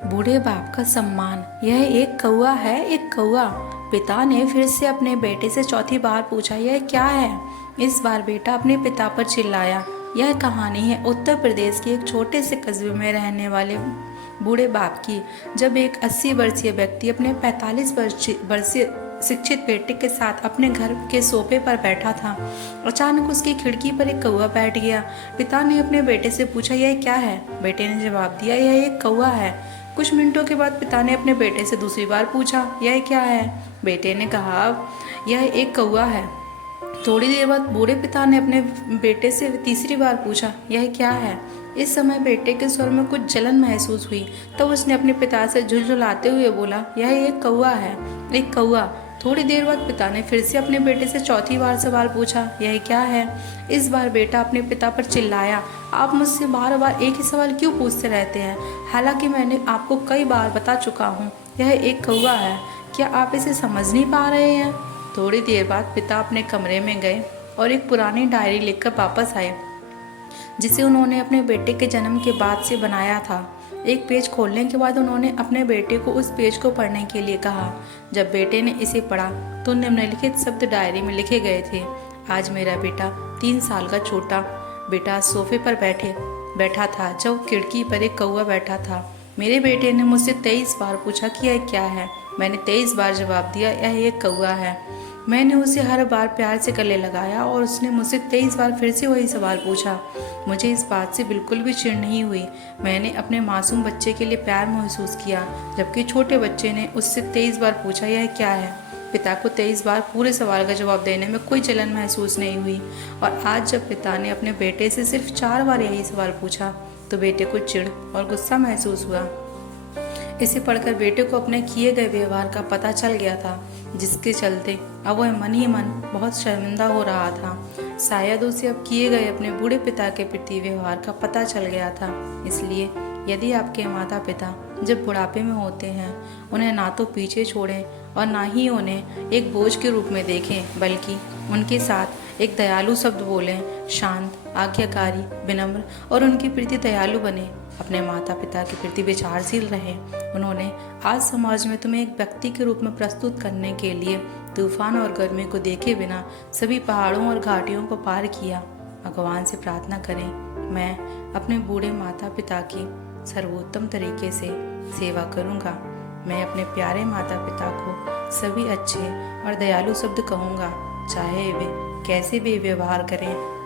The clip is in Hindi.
बूढ़े बाप का सम्मान। यह एक कौवा है, एक कौवा। पिता ने फिर से अपने बेटे से चौथी बार पूछा, यह क्या है? इस बार बेटा अपने पिता पर चिल्लाया। यह कहानी है उत्तर प्रदेश के एक छोटे से कस्बे में रहने वाले बूढ़े बाप की। जब एक 80 वर्षीय व्यक्ति अपने 45 वर्षीय शिक्षित बेटे के साथ अपने घर के सोफे पर बैठा था, अचानक उसकी खिड़की पर एक कौवा बैठ गया। पिता ने अपने बेटे से पूछा, यह क्या है? बेटे ने जवाब दिया, यह एक कौवा है। कुछ मिनटों के बाद पिता ने अपने बेटे से दूसरी बार पूछा, यह क्या है? बेटे ने कहा, यह एक कौवा है। थोड़ी देर बाद बूढ़े पिता ने अपने बेटे से तीसरी बार पूछा, यह क्या है? इस समय बेटे के स्वर में कुछ जलन महसूस हुई। तब उसने अपने पिता से झुलझुलाते हुए बोला, यह एक कौवा है, एक कौवा। थोड़ी देर बाद पिता ने फिर से अपने बेटे से चौथी बार सवाल पूछा, यह क्या है? इस बार बेटा अपने पिता पर चिल्लाया, आप मुझसे बार बार एक ही सवाल क्यों पूछते रहते हैं? हालांकि मैंने आपको कई बार बता चुका हूँ, यह एक कौवा है। क्या आप इसे समझ नहीं पा रहे हैं? थोड़ी देर बाद पिता अपने कमरे में गए और एक पुरानी डायरी लेकर वापस आए, जिसे उन्होंने अपने बेटे के जन्म के बाद से बनाया था। एक पेज खोलने के बाद उन्होंने अपने बेटे को उस पेज को पढ़ने के लिए कहा। जब बेटे ने इसे पढ़ा तो निम्नलिखित शब्द डायरी में लिखे गए थे, आज मेरा बेटा 3 साल का छोटा बेटा सोफे पर बैठा था जब खिड़की पर एक कौवा बैठा था। मेरे बेटे ने मुझसे 23 बार पूछा कि यह क्या है। मैंने 23 बार जवाब दिया, यह एक कौवा है। मैंने उसे हर बार प्यार से गले लगाया और उसने मुझसे 23 बार फिर से वही सवाल पूछा। मुझे इस बात से बिल्कुल भी चिढ़ नहीं हुई। मैंने अपने मासूम बच्चे के लिए प्यार महसूस किया, जबकि छोटे बच्चे ने उससे 23 बार पूछा, यह क्या है? पिता को 23 बार पूरे सवाल का जवाब देने में कोई जलन महसूस नहीं हुई। और आज जब पिता ने अपने बेटे से सिर्फ 4 बार यही सवाल पूछा तो बेटे को चिढ़ और गुस्सा महसूस हुआ। इसे पढ़कर बेटे को अपने किए गए व्यवहार का पता चल गया था, जिसके चलते अब वह मन ही मन बहुत शर्मिंदा हो रहा था। शायद उसे अब किए गए अपने बूढ़े पिता के प्रति व्यवहार का पता चल गया था। इसलिए यदि आपके माता पिता जब बुढ़ापे में होते हैं, उन्हें ना तो पीछे छोड़ें और ना ही उन्हें एक बोझ के रूप में देखें, बल्कि उनके साथ एक दयालु शब्द बोलें, शांत, आज्ञाकारी, विनम्र और उनके प्रति दयालु बने। अपने माता पिता के प्रति विचारशील रहें। उन्होंने आज समाज में तुम्हें एक व्यक्ति के रूप में प्रस्तुत करने के लिए तूफान और गर्मी को देखे बिना सभी पहाड़ों और घाटियों को पार किया। भगवान से प्रार्थना करें, मैं अपने बूढ़े माता पिता की सर्वोत्तम तरीके से सेवा करूंगा। मैं अपने प्यारे माता पिता को सभी अच्छे और दयालु शब्द कहूँगा, चाहे वे कैसे भी व्यवहार करें।